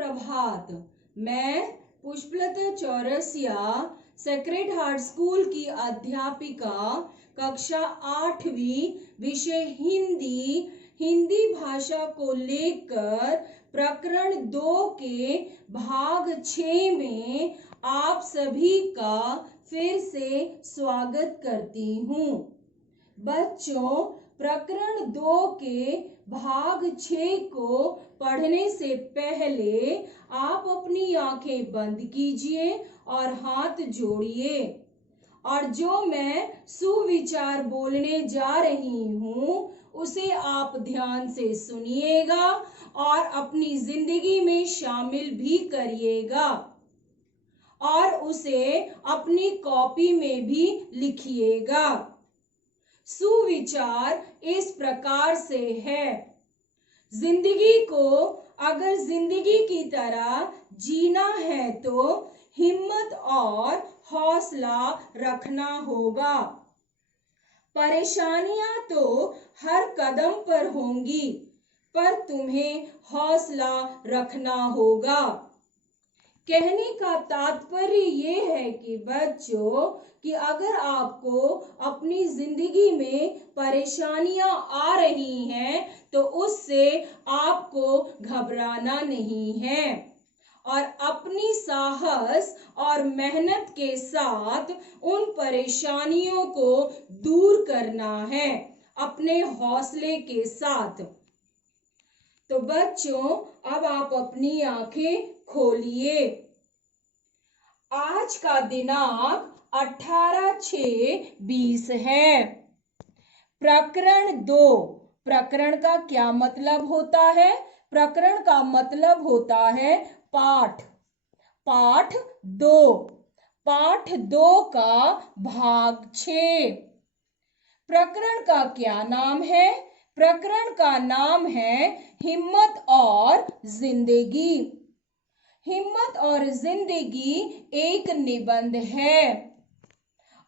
सुप्रभात। मैं Pushpalata Chaurasia sacred heart school की अध्यापिका, कक्षा 8वीं, विषय हिंदी भाषा को लेकर प्रकरण 2 के भाग 6 में आप सभी का फिर से स्वागत करती हूँ। बच्चों, प्रकरण 2 के भाग 6 को पढ़ने से पहले आप अपनी आंखें बंद कीजिए और हाथ जोड़िए, और जो मैं सुविचार बोलने जा रही हूँ उसे आप ध्यान से सुनिएगा और अपनी जिंदगी में शामिल भी करिएगा और उसे अपनी कॉपी में भी लिखिएगा। सुविचार इस प्रकार से है: जिंदगी को अगर जिंदगी की तरह जीना है तो हिम्मत और हौसला रखना होगा। परेशानियां तो हर कदम पर होंगी, पर तुम्हें हौसला रखना होगा। कहने का तात्पर्य ये है कि बच्चों, कि अगर आपको अपनी जिंदगी में परेशानियां आ रही हैं तो उससे आपको घबराना नहीं है और अपनी साहस और मेहनत के साथ उन परेशानियों को दूर करना है अपने हौसले के साथ। तो बच्चों, अब आप अपनी आंखें खोलिए। आज का दिनांक 18/6/20 है। प्रकरण 2। प्रकरण का क्या मतलब होता है? प्रकरण का मतलब होता है पाठ। पाठ 2। पाठ 2 का भाग 6। प्रकरण का क्या नाम है? प्रकरण का नाम है हिम्मत और जिंदगी। हिम्मत और जिंदगी एक निबंध है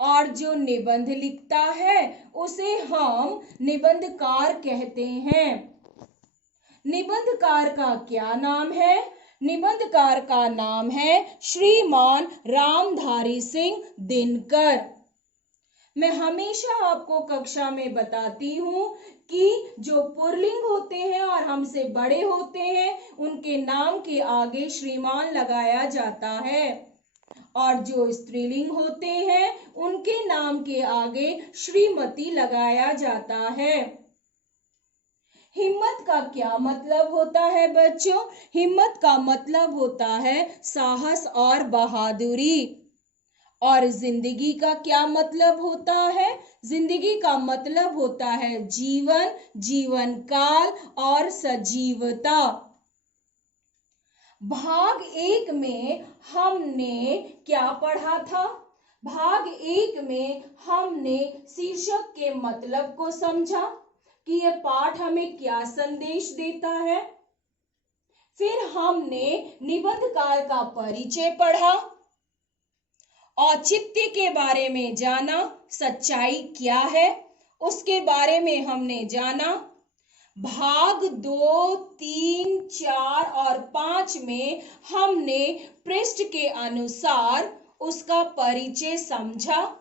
और जो निबंध लिखता है उसे हम निबंधकार कहते हैं। निबंधकार का क्या नाम है? निबंधकार का नाम है श्रीमान रामधारी सिंह दिनकर। मैं हमेशा आपको कक्षा में बताती हूँ कि जो पुल्लिंग होते हैं और हमसे बड़े होते हैं उनके नाम के आगे श्रीमान लगाया जाता है, और जो स्त्रीलिंग होते हैं उनके नाम के आगे श्रीमती लगाया जाता है। हिम्मत का क्या मतलब होता है बच्चों? हिम्मत का मतलब होता है साहस और बहादुरी। और जिंदगी का क्या मतलब होता है? जिंदगी का मतलब होता है जीवन, जीवन काल और सजीवता। भाग 1 में हमने क्या पढ़ा था? भाग 1 में हमने शीर्षक के मतलब को समझा कि यह पाठ हमें क्या संदेश देता है। फिर हमने निबंधकार का परिचय पढ़ा, औचित्य के बारे में जाना, सच्चाई क्या है उसके बारे में हमने जाना। भाग 2, 3, 4 और 5 में हमने पृष्ठ के अनुसार उसका परिचय समझा,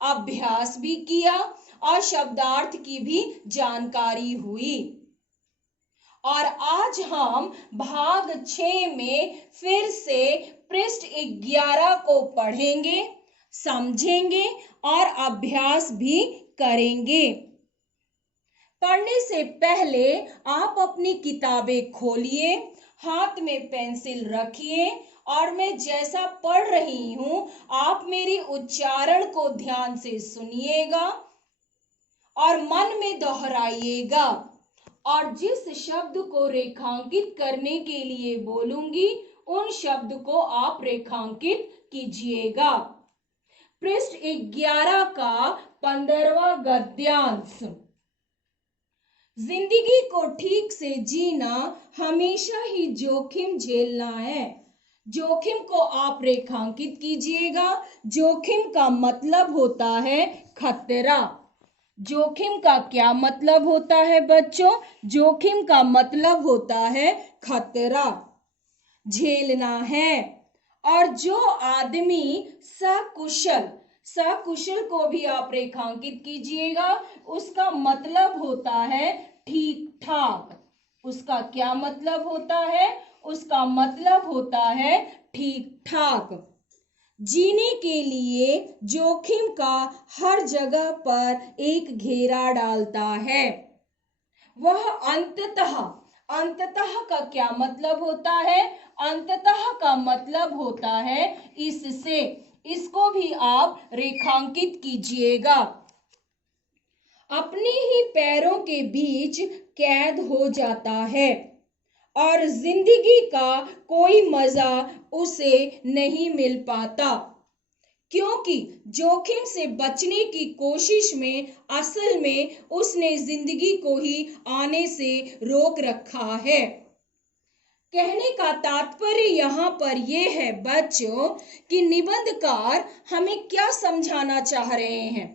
अभ्यास भी किया और शब्दार्थ की भी जानकारी हुई। और आज हम भाग 6 में फिर से पृष्ठ 11 को पढ़ेंगे, समझेंगे और अभ्यास भी करेंगे। पढ़ने से पहले आप अपनी किताबें खोलिए, हाथ में पेंसिल रखिए और मैं जैसा पढ़ रही हूं आप मेरे उच्चारण को ध्यान से सुनिएगा और मन में दोहराइएगा, और जिस शब्द को रेखांकित करने के लिए बोलूंगी उन शब्द को आप रेखांकित कीजिएगा। पृष्ठ 11 का 15वां गद्यांश। जिंदगी को ठीक से जीना हमेशा ही जोखिम झेलना है। जोखिम को आप रेखांकित कीजिएगा। जोखिम का मतलब होता है खतरा। जोखिम का क्या मतलब होता है बच्चों? जोखिम का मतलब होता है खतरा। झेलना है। और जो आदमी सकुशल को भी आप रेखांकित कीजिएगा, उसका मतलब होता है ठीक ठाक। उसका क्या मतलब होता है? उसका मतलब होता है ठीक ठाक। जीने के लिए जोखिम का हर जगह पर एक घेरा डालता है। वह अंततः का क्या मतलब होता है? अंततः का मतलब होता है इससे। इसको भी आप रेखांकित कीजिएगा। अपने ही पैरों के बीच कैद हो जाता है और जिंदगी का कोई मजा उसे नहीं मिल पाता, क्योंकि जोखिम से बचने की कोशिश में असल में उसने जिंदगी को ही आने से रोक रखा है। कहने का तात्पर्य यहाँ पर यह है बच्चों कि निबंधकार हमें क्या समझाना चाह रहे हैं।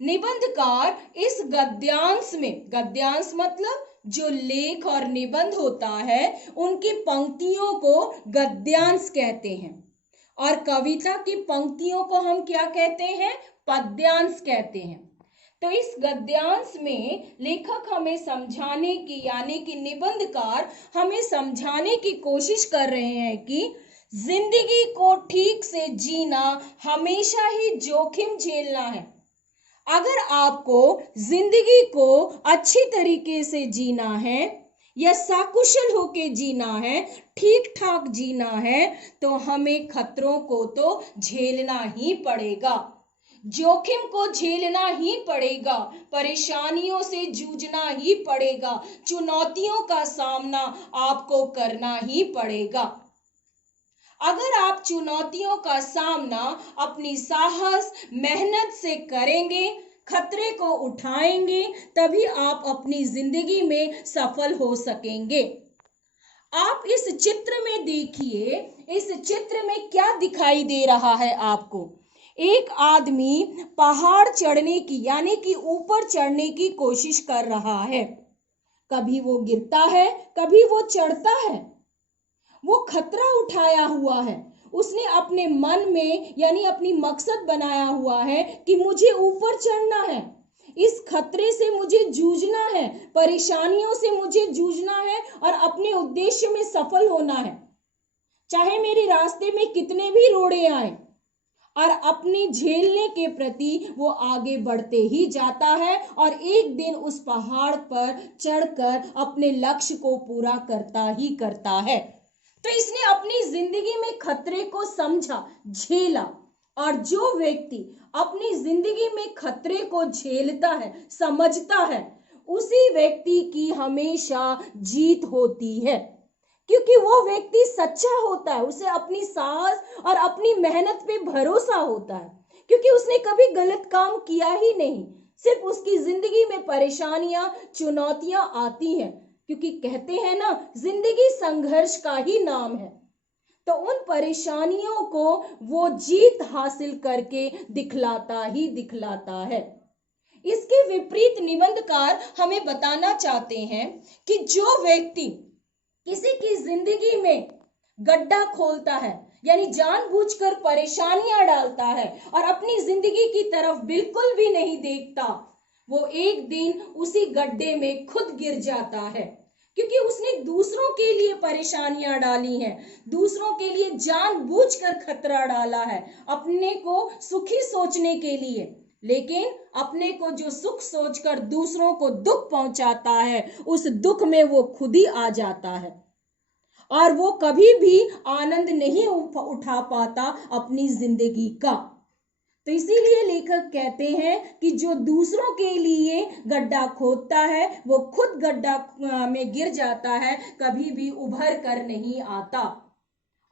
निबंधकार इस गद्यांश मतलब जो लेख और निबंध होता है, उनकी पंक्तियों को गद्यांश कहते हैं और कविता की पंक्तियों को हम क्या कहते हैं? पद्यांश कहते हैं। तो इस गद्यांश में लेखक हमें समझाने की यानी कि निबंधकार हमें समझाने की कोशिश कर रहे हैं कि जिंदगी को ठीक से जीना हमेशा ही जोखिम झेलना है। अगर आपको जिंदगी को अच्छी तरीके से जीना है या सकुशल होके जीना है, ठीक ठाक जीना है, तो हमें खतरों को तो झेलना ही पड़ेगा, जोखिम को झेलना ही पड़ेगा, परेशानियों से जूझना ही पड़ेगा, चुनौतियों का सामना आपको करना ही पड़ेगा। अगर आप चुनौतियों का सामना अपनी साहस मेहनत से करेंगे, खतरे को उठाएंगे, तभी आप अपनी जिंदगी में सफल हो सकेंगे। आप इस चित्र में देखिए, इस चित्र में क्या दिखाई दे रहा है आपको? एक आदमी पहाड़ चढ़ने की यानी कि ऊपर चढ़ने की कोशिश कर रहा है। कभी वो गिरता है, कभी वो चढ़ता है। वो खतरा उठाया हुआ है। उसने अपने मन में यानी अपनी मकसद बनाया हुआ है कि मुझे ऊपर चढ़ना है, इस खतरे से मुझे जूझना है, परेशानियों से मुझे जूझना है और अपने उद्देश्य में सफल होना है, चाहे मेरे रास्ते में कितने भी रोड़े आए। और अपने झेलने के प्रति वो आगे बढ़ते ही जाता है और एक दिन उस पहाड़ पर चढ़कर अपने लक्ष्य को पूरा करता ही करता है। तो इसने अपनी जिंदगी में खतरे को समझा, झेला। और जो व्यक्ति अपनी जिंदगी में खतरे को झेलता है, समझता है, उसी व्यक्ति की हमेशा जीत होती है, क्योंकि वो व्यक्ति सच्चा होता है, उसे अपनी साहस और अपनी मेहनत पे भरोसा होता है, क्योंकि उसने कभी गलत काम किया ही नहीं। सिर्फ उसकी जिंदगी में परेशानियां, चुनौतियां आती हैं, क्योंकि कहते हैं ना, जिंदगी संघर्ष का ही नाम है। तो उन परेशानियों को वो जीत हासिल करके दिखलाता ही दिखलाता है। इसके विपरीत निबंधकार हमें बताना चाहते हैं कि जो व्यक्ति किसी की जिंदगी में गड्ढा खोलता है यानी जानबूझकर परेशानियां डालता है और अपनी जिंदगी की तरफ बिल्कुल भी नहीं देखता, वो एक दिन उसी गड्ढे में खुद गिर जाता है, क्योंकि उसने दूसरों के लिए परेशानियां डाली हैं, दूसरों के लिए जानबूझकर खतरा डाला है, अपने को सुखी सोचने के लिए। लेकिन अपने को जो सुख सोचकर दूसरों को दुख पहुंचाता है, उस दुख में वो खुद ही आ जाता है और वो कभी भी आनंद नहीं उठा पाता अपनी जिंदगी का। तो इसीलिए लेखक कहते हैं कि जो दूसरों के लिए गड्ढा खोदता है, वो खुद गड्ढा में गिर जाता है, कभी भी उभर कर नहीं आता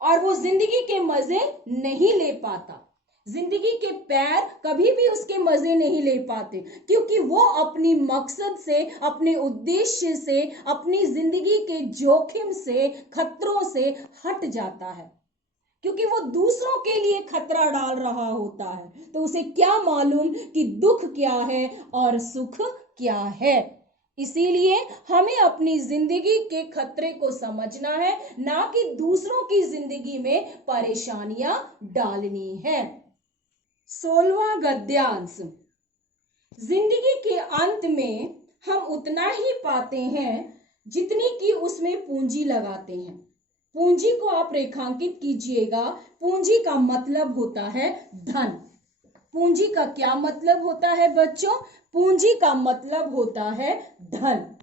और वो जिंदगी के मजे नहीं ले पाता। जिंदगी के पैर कभी भी उसके मजे नहीं ले पाते, क्योंकि वो अपनी मकसद से, अपने उद्देश्य से, अपनी जिंदगी के जोखिम से, खतरों से हट जाता है, क्योंकि वो दूसरों के लिए खतरा डाल रहा होता है। तो उसे क्या मालूम कि दुख क्या है और सुख क्या है। इसीलिए हमें अपनी जिंदगी के खतरे को समझना है, ना कि दूसरों की जिंदगी में परेशानियां डालनी है। 16वां गद्यांश। जिंदगी के अंत में हम उतना ही पाते हैं जितनी की उसमें पूंजी लगाते हैं। पूंजी को आप रेखांकित कीजिएगा। पूंजी का मतलब होता है धन। पूंजी का क्या मतलब होता है बच्चों? पूंजी का मतलब होता है धन।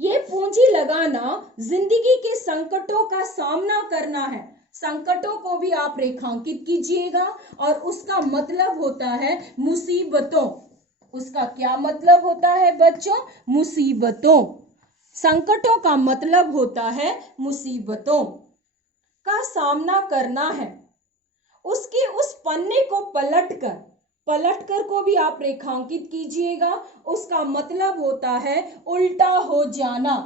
ये पूंजी लगाना जिंदगी के संकटों का सामना करना है। संकटों को भी आप रेखांकित कीजिएगा और उसका मतलब होता है मुसीबतों। उसका क्या मतलब होता है बच्चों? मुसीबतों। संकटों का मतलब होता है मुसीबतों का सामना करना है। उसके उस पन्ने को पलटकर को भी आप रेखांकित कीजिएगा। उसका मतलब होता है उल्टा हो जाना।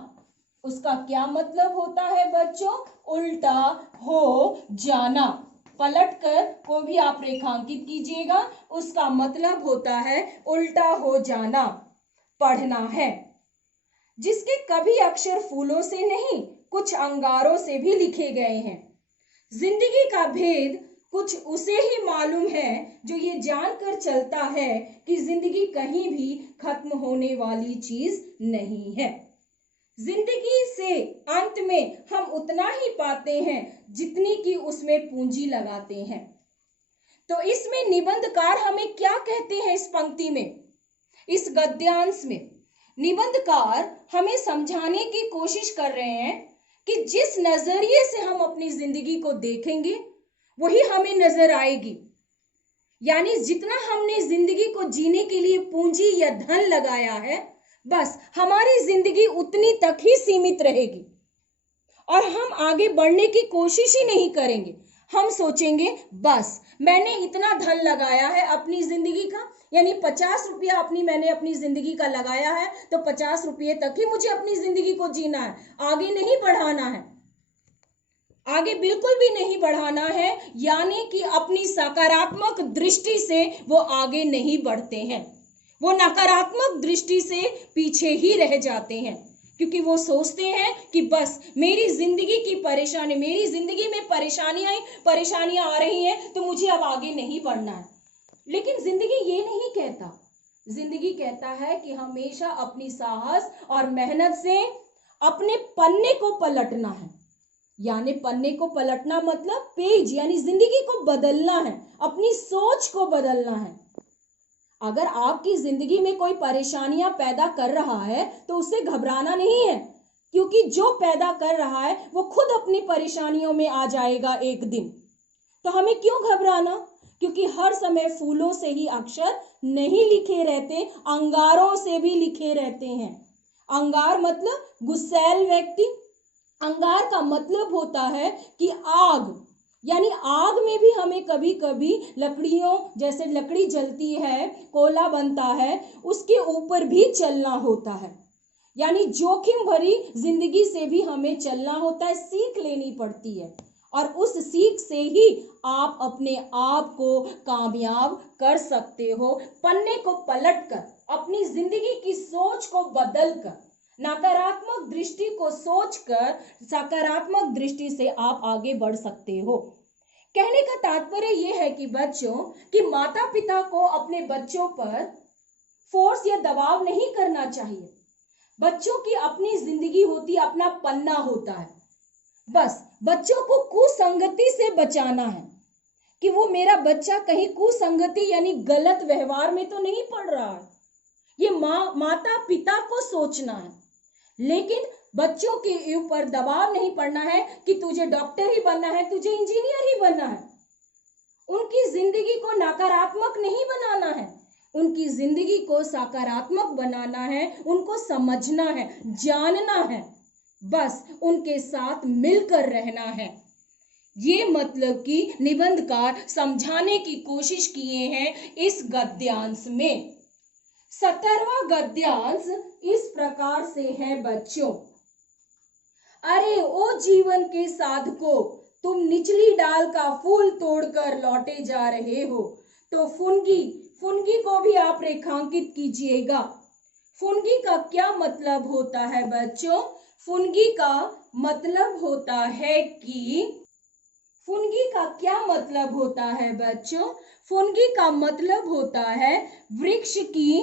उसका क्या मतलब होता है बच्चों? उल्टा हो जाना। पलटकर को भी आप रेखांकित कीजिएगा। उसका मतलब होता है उल्टा हो जाना। पढ़ना है। जिसके कभी अक्षर फूलों से नहीं, कुछ अंगारों से भी लिखे गए हैं। जिंदगी का भेद कुछ उसे ही मालूम है जो ये जानकर चलता है कि जिंदगी कहीं भी खत्म होने वाली चीज नहीं है। जिंदगी से अंत में हम उतना ही पाते हैं जितनी की उसमें पूंजी लगाते हैं। तो इसमें निबंधकार हमें क्या कहते हैं? इस पंक्ति में, इस गद्यांश में निबंधकार हमें समझाने की कोशिश कर रहे हैं कि जिस नजरिए से हम अपनी जिंदगी को देखेंगे वही हमें नजर आएगी। यानी जितना हमने जिंदगी को जीने के लिए पूंजी या धन लगाया है, बस हमारी जिंदगी उतनी तक ही सीमित रहेगी और हम आगे बढ़ने की कोशिश ही नहीं करेंगे। हम सोचेंगे बस मैंने इतना धन लगाया है अपनी जिंदगी का, यानी 50 रुपया मैंने अपनी जिंदगी का लगाया है, तो 50 रुपये तक ही मुझे अपनी जिंदगी को जीना है, आगे नहीं बढ़ाना है, आगे बिल्कुल भी नहीं बढ़ाना है। यानी कि अपनी सकारात्मक दृष्टि से वो आगे नहीं बढ़ते हैं, वो नकारात्मक दृष्टि से पीछे ही रह जाते हैं, क्योंकि वो सोचते हैं कि बस मेरी जिंदगी की परेशानी, मेरी जिंदगी में परेशानियां आ रही हैं तो मुझे अब आगे नहीं बढ़ना है। लेकिन जिंदगी ये नहीं कहता। जिंदगी कहता है कि हमेशा अपनी साहस और मेहनत से अपने पन्ने को पलटना है। यानी पन्ने को पलटना मतलब पेज, यानी जिंदगी को बदलना है, अपनी सोच को बदलना है। अगर आपकी जिंदगी में कोई परेशानियां पैदा कर रहा है तो उससे घबराना नहीं है, क्योंकि जो पैदा कर रहा है वो खुद अपनी परेशानियों में आ जाएगा एक दिन। तो हमें क्यों घबराना? क्योंकि हर समय फूलों से ही अक्षर नहीं लिखे रहते, अंगारों से भी लिखे रहते हैं। अंगार मतलब गुस्सैल व्यक्ति। अंगार का मतलब होता है कि आग, यानी आग में भी हमें कभी कभी लकड़ियों, जैसे लकड़ी जलती है, कोयला बनता है, उसके ऊपर भी चलना होता है। यानी जोखिम भरी जिंदगी से भी हमें चलना होता है, सीख लेनी पड़ती है, और उस सीख से ही आप अपने आप को कामयाब कर सकते हो। पन्ने को पलटकर, अपनी जिंदगी की सोच को बदलकर, नकारात्मक दृष्टि को सोचकर सकारात्मक दृष्टि से आप आगे बढ़ सकते हो। कहने का तात्पर्य यह है कि बच्चों, कि माता पिता को अपने बच्चों पर फोर्स या दबाव नहीं करना चाहिए। बच्चों की अपनी जिंदगी होती है, अपना पन्ना होता है। बस बच्चों को कुसंगति से बचाना है कि वो मेरा बच्चा कहीं कुसंगति यानी गलत व्यवहार में तो नहीं पड़ रहा है। ये माता पिता को सोचना है, लेकिन बच्चों के ऊपर दबाव नहीं पड़ना है कि तुझे डॉक्टर ही बनना है, तुझे इंजीनियर ही बनना है। उनकी जिंदगी को नकारात्मक नहीं बनाना है, उनकी जिंदगी को सकारात्मक बनाना है, उनको समझना है, जानना है, बस उनके साथ मिलकर रहना है। ये मतलब कि निबंधकार समझाने की कोशिश किए हैं इस गद्यांश में। 17वां गद्यांश इस प्रकार से है बच्चों। अरे ओ जीवन के साधको, तुम निचली डाल का फूल तोड़कर लौटे जा रहे हो। तो फुनगी को भी आप रेखांकित कीजिएगा। फुनगी का क्या मतलब होता है बच्चों? फुनगी का मतलब होता है कि फुनगी का क्या मतलब होता है बच्चों? फुनगी का मतलब होता है वृक्ष की,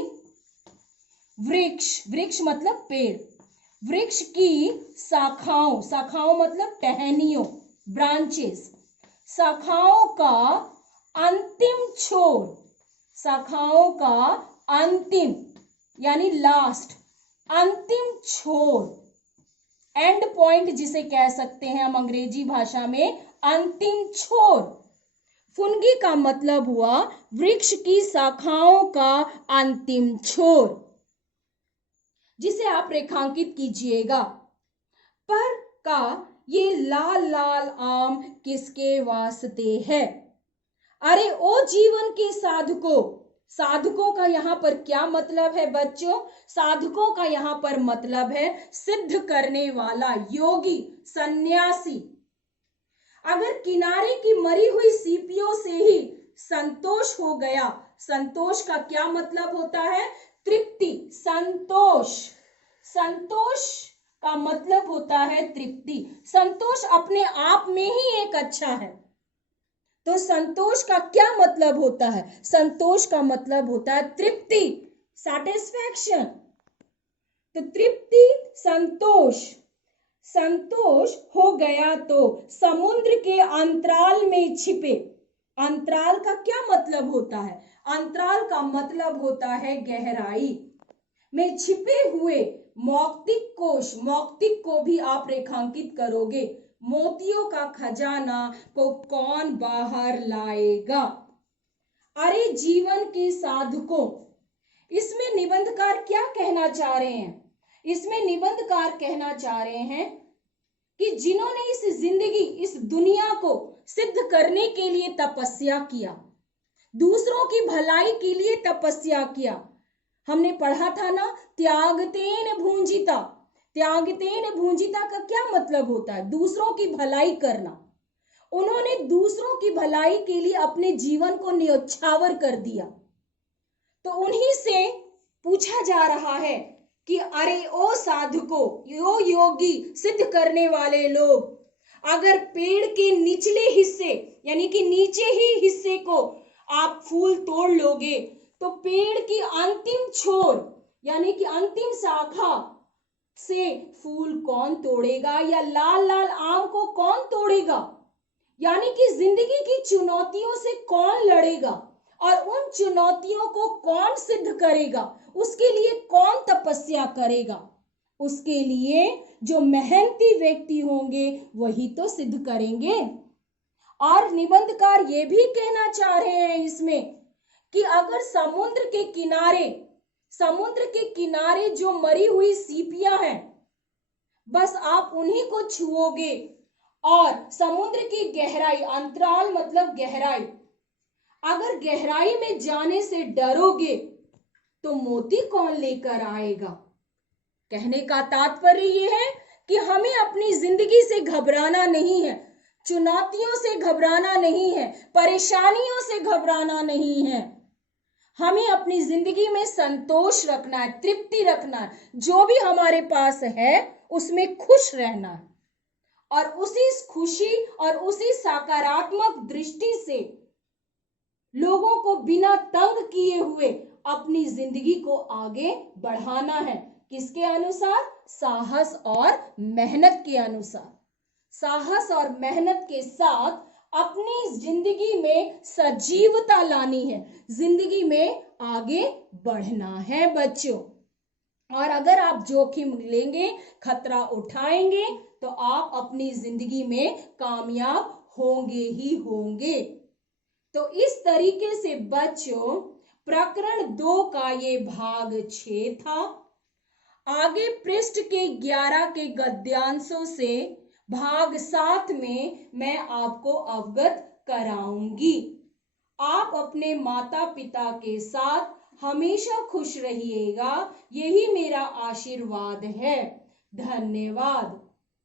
वृक्ष मतलब पेड़, वृक्ष की शाखाओं, शाखाओं मतलब टहनियों, ब्रांचेस, शाखाओं का अंतिम छोर, शाखाओं का अंतिम यानी लास्ट, अंतिम छोर, एंड पॉइंट जिसे कह सकते हैं हम अंग्रेजी भाषा में, अंतिम छोर। फुनगी का मतलब हुआ वृक्ष की शाखाओं का अंतिम छोर, जिसे आप रेखांकित कीजिएगा। पर का ये लाल लाल आम किसके वास्ते है? अरे ओ जीवन के साधकों, साधकों का यहाँ पर क्या मतलब है बच्चों? साधकों का यहाँ पर मतलब है सिद्ध करने वाला, योगी, सन्यासी। अगर किनारे की मरी हुई सीपियों से ही संतोष हो गया, संतोष का क्या मतलब होता है? तृप्ति, संतोष, संतोष का मतलब होता है तृप्ति। संतोष अपने आप में ही एक अच्छा है। तो संतोष का क्या मतलब होता है? संतोष का मतलब होता है तृप्ति, सैटिस्फैक्शन। तो तृप्ति, संतोष, संतोष हो गया तो समुद्र के अंतराल में छिपे, अंतराल का क्या मतलब होता है? अंतराल का मतलब होता है गहराई में छिपे हुए मौक्तिक कोश, मौक्तिक को भी आप रेखांकित करोगे, मोतियों का खजाना को कौन बाहर लाएगा? अरे जीवन के साधकों, इसमें निबंधकार क्या कहना चाह रहे हैं? इसमें निबंधकार कहना चाह रहे हैं कि जिन्होंने इस जिंदगी, इस दुनिया को सिद्ध करने के लिए तपस्या किया, दूसरों की भलाई के लिए तपस्या किया, हमने पढ़ा था ना, त्यागतेन भूंजिता, त्यागतेन भूंजिता का क्या मतलब होता है? दूसरों की भलाई करना। उन्होंने दूसरों की भलाई के लिए अपने जीवन को न्यौछावर कर दिया। तो उन्हीं से पूछा जा रहा है कि अरे ओ साधकों, यो योगी, सिद्ध करने वाले लोग, अगर पेड़ के निचले हिस्से यानी कि नीचे ही हिस्से को आप फूल तोड़ लोगे तो पेड़ की अंतिम छोर यानी कि अंतिम शाखा से फूल कौन तोड़ेगा, या लाल लाल आम को कौन तोड़ेगा? यानी कि जिंदगी की चुनौतियों से कौन लड़ेगा और उन चुनौतियों को कौन सिद्ध करेगा, उसके लिए कौन तपस्या करेगा? उसके लिए जो मेहनती व्यक्ति होंगे वही तो सिद्ध करेंगे। और निबंधकार ये भी कहना चाह रहे हैं इसमें कि अगर समुद्र के किनारे जो मरी हुई सीपियां हैं, बस आप उन्हीं को छुओगे और समुद्र की गहराई, अंतराल मतलब गहराई, अगर गहराई में जाने से डरोगे तो मोती कौन लेकर आएगा? कहने का तात्पर्य यह है कि हमें अपनी जिंदगी से घबराना नहीं है, चुनौतियों से घबराना नहीं है, परेशानियों से घबराना नहीं है। हमें अपनी जिंदगी में संतोष रखना है, तृप्ति रखना है, जो भी हमारे पास है उसमें खुश रहना है और उसी खुशी और उसी सकारात्मक दृष्टि से लोगों को बिना तंग किए हुए अपनी जिंदगी को आगे बढ़ाना है। किसके अनुसार? साहस और मेहनत के अनुसार। साहस और मेहनत के साथ अपनी जिंदगी में सजीवता लानी है, जिंदगी में आगे बढ़ना है बच्चों। और अगर आप जोखिम लेंगे, खतरा उठाएंगे तो आप अपनी जिंदगी में कामयाब होंगे ही होंगे। तो इस तरीके से बच्चों प्रकरण 2 का ये भाग 6 था। आगे पृष्ठ के 11 के गद्यांशों से भाग 7 में मैं आपको अवगत कराऊंगी। आप अपने माता पिता के साथ हमेशा खुश रहिएगा, यही मेरा आशीर्वाद है। धन्यवाद।